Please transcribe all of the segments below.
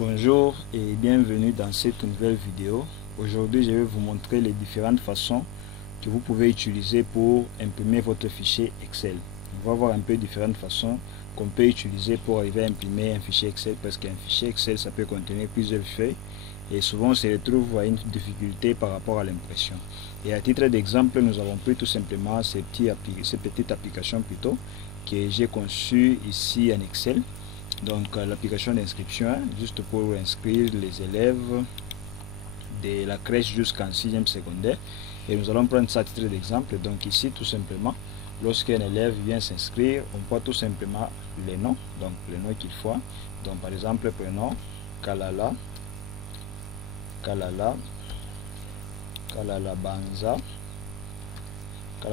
Bonjour et bienvenue dans cette nouvelle vidéo. Aujourd'hui, je vais vous montrer les différentes façons que vous pouvez utiliser pour imprimer votre fichier Excel. On va voir un peu différentes façons qu'on peut utiliser pour arriver à imprimer un fichier Excel, parce qu'un fichier Excel, ça peut contenir plusieurs feuilles et souvent on se retrouve à une difficulté par rapport à l'impression. Et à titre d'exemple, nous avons pris tout simplement ces petites applications plutôt que j'ai conçues ici en Excel. Donc l'application d'inscription, juste pour inscrire les élèves de la crèche jusqu'en 6e secondaire. Et nous allons prendre ça à titre d'exemple. Donc ici, tout simplement, lorsqu'un élève vient s'inscrire, on voit tout simplement les noms, donc les noms qu'il faut. Donc par exemple, prenons Kalala Banza. On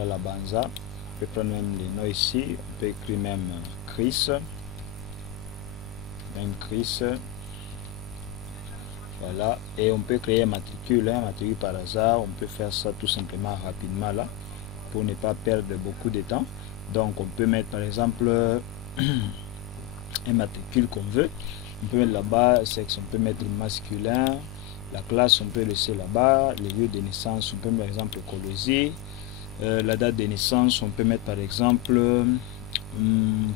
peut prendre même les noms ici, on peut écrire même Chris. Voilà, et on peut créer un matricule par hasard. On peut faire ça tout simplement rapidement là pour ne pas perdre beaucoup de temps. Donc on peut mettre par exemple un matricule qu'on veut. On peut mettre là-bas sexe, on peut mettre masculin. La classe on peut laisser là-bas. Les lieux de naissance on peut mettre par exemple Colosie. La date de naissance on peut mettre par exemple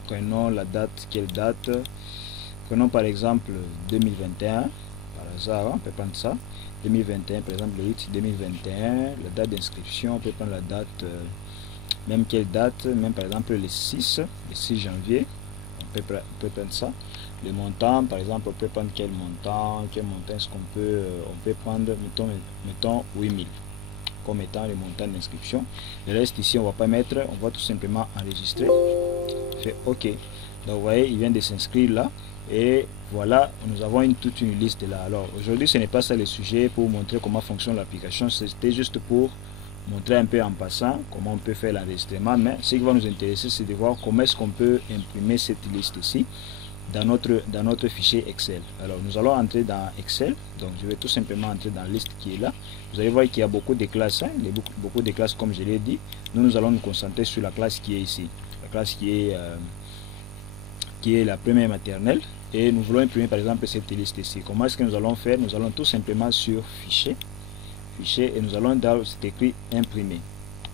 prénom, la date, quelle date. Prenons par exemple 2021, par hasard, on peut prendre ça. 2021, par exemple, le 8 2021, la date d'inscription, on peut prendre la date, même quelle date, même par exemple le 6 janvier, on peut prendre ça. Le montant, par exemple, on peut prendre quel montant est-ce qu'on peut, on peut prendre, mettons 8000 comme étant le montant d'inscription. Le reste ici, on va pas mettre, on va tout simplement enregistrer. Fait OK. Donc vous voyez, il vient de s'inscrire là. Et voilà, nous avons toute une liste là. Alors aujourd'hui, ce n'est pas ça le sujet pour vous montrer comment fonctionne l'application. C'était juste pour montrer un peu en passant comment on peut faire l'enregistrement. Mais ce qui va nous intéresser, c'est de voir comment est-ce qu'on peut imprimer cette liste ici dans notre fichier Excel. Alors nous allons entrer dans Excel. Donc je vais tout simplement entrer dans la liste qui est là. Vous allez voir qu'il y a beaucoup de classes. Il y a beaucoup de classes comme je l'ai dit. Nous allons nous concentrer sur la classe qui est ici. La classe qui est la première maternelle. Et nous voulons imprimer par exemple cette liste ici. Comment est-ce que nous allons faire? Nous allons tout simplement sur fichier et nous allons dans c'est écrit imprimer,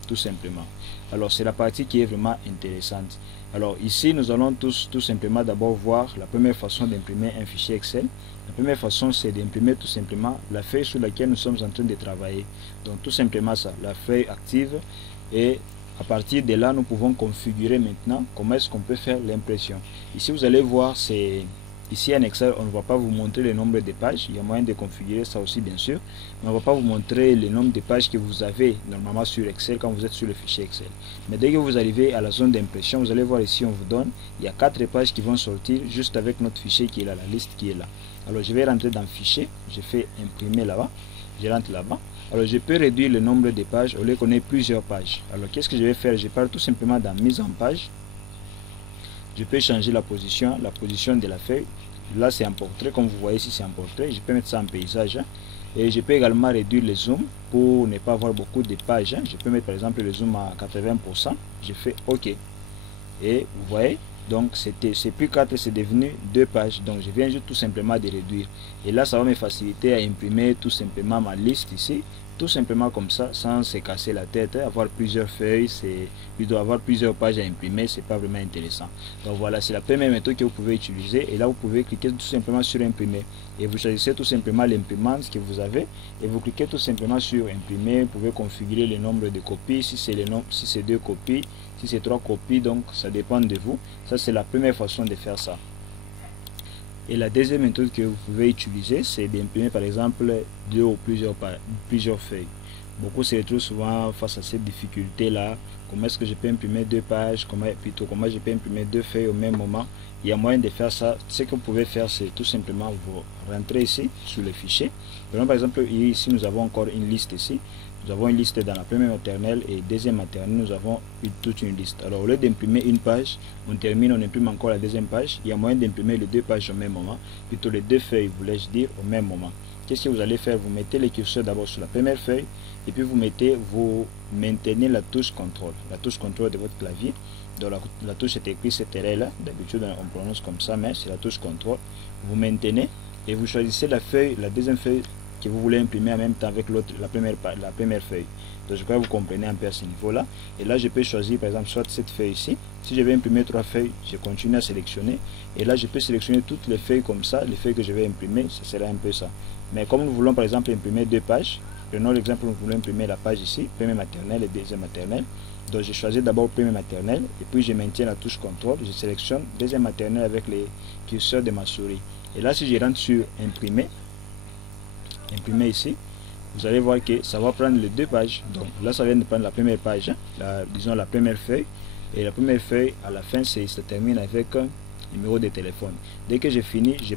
tout simplement. Alors c'est la partie qui est vraiment intéressante. Alors ici nous allons tout simplement d'abord voir la première façon d'imprimer un fichier Excel. La première façon, c'est d'imprimer tout simplement la feuille sur laquelle nous sommes en train de travailler. Donc tout simplement ça, la feuille active. Et à partir de là, nous pouvons configurer maintenant comment est-ce qu'on peut faire l'impression. Ici vous allez voir, c'est ici en Excel, on ne va pas vous montrer le nombre de pages. Il y a moyen de configurer ça aussi bien sûr. Mais on ne va pas vous montrer le nombre de pages que vous avez normalement sur Excel quand vous êtes sur le fichier Excel. Mais dès que vous arrivez à la zone d'impression, vous allez voir ici, on vous donne, il y a 4 pages qui vont sortir juste avec notre fichier qui est là, la liste qui est là. Alors je vais rentrer dans fichier, je fais imprimer là-bas, je rentre là-bas. Alors je peux réduire le nombre de pages au lieu qu'on ait plusieurs pages. Alors qu'est-ce que je vais faire? Je pars tout simplement dans mise en page. Je peux changer la position de la feuille. Là c'est en portrait, comme vous voyez ici c'est en portrait. Je peux mettre ça en paysage. Et je peux également réduire le zoom pour ne pas avoir beaucoup de pages. Je peux mettre par exemple le zoom à 80%. Je fais OK. Et vous voyez, donc c'est plus 4, c'est devenu 2 pages. Donc je viens juste tout simplement de réduire. Et là ça va me faciliter à imprimer tout simplement ma liste ici. Tout simplement comme ça, sans se casser la tête. Avoir plusieurs feuilles, il doit avoir plusieurs pages à imprimer, c'est pas vraiment intéressant. Donc voilà, c'est la première méthode que vous pouvez utiliser. Et là vous pouvez cliquer tout simplement sur imprimer. Et vous choisissez tout simplement l'imprimante que vous avez. Et vous cliquez tout simplement sur imprimer. Vous pouvez configurer le nombre de copies, si c'est 2 copies, si c'est 3 copies, donc ça dépend de vous. Ça c'est la première façon de faire ça. Et la deuxième méthode que vous pouvez utiliser, c'est d'imprimer par exemple 2 ou plusieurs feuilles. Beaucoup se retrouvent souvent face à cette difficulté-là. Comment est-ce que je peux imprimer 2 pages, comment je peux imprimer 2 feuilles au même moment? Il y a moyen de faire ça. Ce que vous pouvez faire, c'est tout simplement vous rentrer ici sur le fichier. Par exemple, ici nous avons encore une liste ici. Nous avons une liste dans la première maternelle et deuxième maternelle, nous avons toute une liste. Alors au lieu d'imprimer une page, on imprime encore la deuxième page. Il y a moyen d'imprimer les 2 pages au même moment, plutôt les 2 feuilles, voulais-je dire, au même moment. Qu'est-ce que vous allez faire? Vous mettez le curseur d'abord sur la première feuille et puis vous maintenez la touche contrôle, de votre clavier. Donc la touche est écrite CTRL, d'habitude on prononce comme ça, mais c'est la touche contrôle. Vous maintenez et vous choisissez la deuxième feuille que vous voulez imprimer en même temps avec la première feuille. Donc je crois que vous comprenez un peu à ce niveau là. Et là je peux choisir par exemple soit cette feuille ici. Si je vais imprimer 3 feuilles, je continue à sélectionner. Et là je peux sélectionner toutes les feuilles comme ça, les feuilles que je vais imprimer, ce sera un peu ça. Mais comme nous voulons par exemple imprimer 2 pages, prenons l'exemple où nous voulons imprimer la page ici, premier maternelle et deuxième maternelle. Donc je choisis d'abord premier maternelle et puis je maintiens la touche contrôle, je sélectionne deuxième maternelle avec les curseurs de ma souris. Et là si je rentre sur imprimer ici, vous allez voir que ça va prendre les 2 pages. Donc là ça vient de prendre la première page, disons la première feuille, et la première feuille à la fin ça termine avec un numéro de téléphone. Dès que j'ai fini, je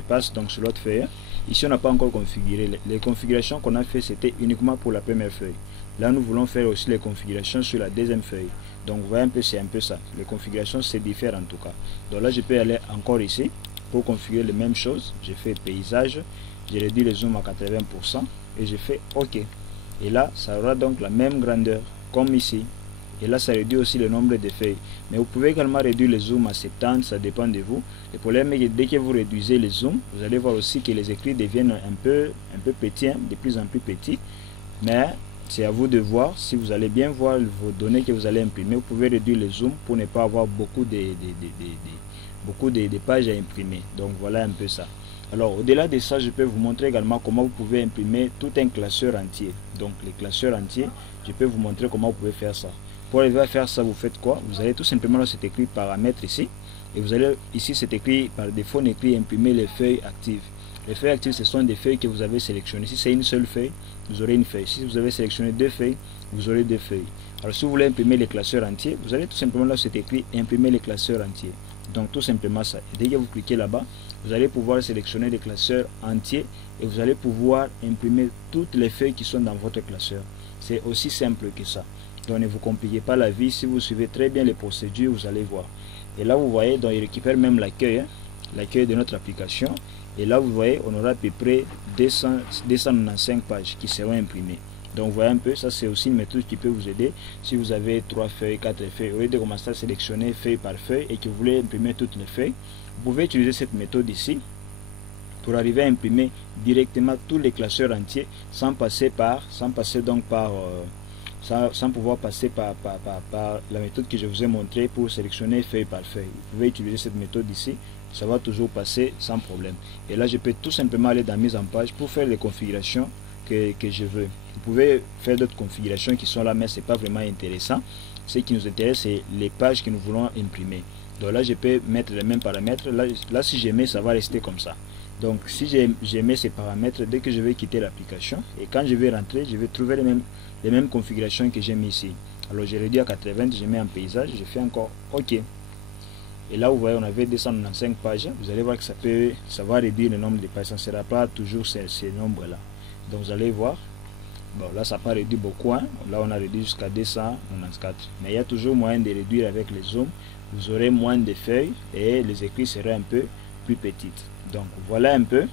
passe donc sur l'autre feuille. Ici on n'a pas encore configuré. Les configurations qu'on a fait c'était uniquement pour la première feuille. Là nous voulons faire aussi les configurations sur la deuxième feuille. Donc vous voyez un peu, c'est un peu ça. Les configurations c'est différent en tout cas. Donc là je peux aller encore ici pour configurer les mêmes choses. J'ai fait paysage, j'ai réduit le zoom à 80% et j'ai fait OK. Et là ça aura donc la même grandeur comme ici. Et là ça réduit aussi le nombre de feuilles. Mais vous pouvez également réduire le zoom à 70, ça dépend de vous. Le problème est que dès que vous réduisez le zoom, vous allez voir aussi que les écrits deviennent un peu petits, de plus en plus petits. Mais c'est à vous de voir. Si vous allez bien voir vos données que vous allez imprimer, vous pouvez réduire le zoom pour ne pas avoir beaucoup de pages à imprimer. Donc voilà un peu ça. Alors au-delà de ça, je peux vous montrer également comment vous pouvez imprimer tout un classeur entier. Donc les classeurs entiers, je peux vous montrer comment vous pouvez faire ça. Pour arriver à faire ça, vous faites quoi? Vous allez tout simplement là, c'est écrit paramètres ici. Et vous allez ici, c'est écrit par défaut, on écrit imprimer les feuilles actives. Les feuilles actives, ce sont des feuilles que vous avez sélectionnées. Si c'est une seule feuille, vous aurez une feuille. Si vous avez sélectionné 2 feuilles, vous aurez 2 feuilles. Alors si vous voulez imprimer les classeurs entiers, vous allez tout simplement là, c'est écrit imprimer les classeurs entiers. Donc tout simplement ça. Et dès que vous cliquez là-bas, vous allez pouvoir sélectionner les classeurs entiers et vous allez pouvoir imprimer toutes les feuilles qui sont dans votre classeur. C'est aussi simple que ça. Donc ne vous compliquez pas la vie. Si vous suivez très bien les procédures, vous allez voir. Et là vous voyez, donc il récupère même l'accueil, l'accueil de notre application. Et là vous voyez, on aura à peu près 295 pages qui seront imprimées. Donc vous voyez un peu, ça c'est aussi une méthode qui peut vous aider. Si vous avez 3 feuilles, 4 feuilles, au lieu de commencer à sélectionner feuille par feuille et que vous voulez imprimer toutes les feuilles, vous pouvez utiliser cette méthode ici pour arriver à imprimer directement tous les classeurs entiers sans pouvoir passer par la méthode que je vous ai montrée pour sélectionner feuille par feuille. Vous pouvez utiliser cette méthode ici, ça va toujours passer sans problème. Et là je peux tout simplement aller dans mise en page pour faire les configurations que je veux. Vous pouvez faire d'autres configurations qui sont là, mais c'est pas vraiment intéressant. Ce qui nous intéresse, c'est les pages que nous voulons imprimer. Donc là je peux mettre les mêmes paramètres. Là si j'aimais, ça va rester comme ça. Donc si j'aimais ces paramètres, dès que je vais quitter l'application et quand je vais rentrer, je vais trouver les mêmes configurations que j'ai mis ici. Alors j'ai réduit à 80, je mets en paysage, je fais encore OK. Et là vous voyez, on avait 295 pages. Vous allez voir que ça va réduire le nombre de pages. Ça ne sera pas toujours ces nombres là. Donc vous allez voir, bon là ça n'a pas réduit beaucoup, hein. Là on a réduit jusqu'à 294. Mais il y a toujours moyen de réduire avec les zooms. Vous aurez moins de feuilles et les écrits seraient un peu plus petites. Donc voilà un peu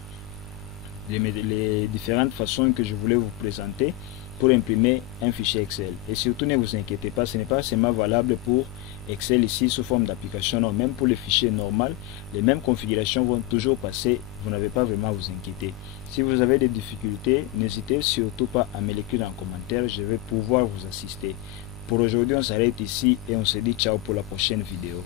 les différentes façons que je voulais vous présenter pour imprimer un fichier Excel. Et surtout ne vous inquiétez pas, ce n'est pas seulement valable pour Excel ici sous forme d'application, non, même pour les fichiers normaux, les mêmes configurations vont toujours passer, vous n'avez pas vraiment à vous inquiéter. Si vous avez des difficultés, n'hésitez surtout pas à me l'écrire en commentaire, je vais pouvoir vous assister. Pour aujourd'hui, on s'arrête ici et on se dit ciao pour la prochaine vidéo.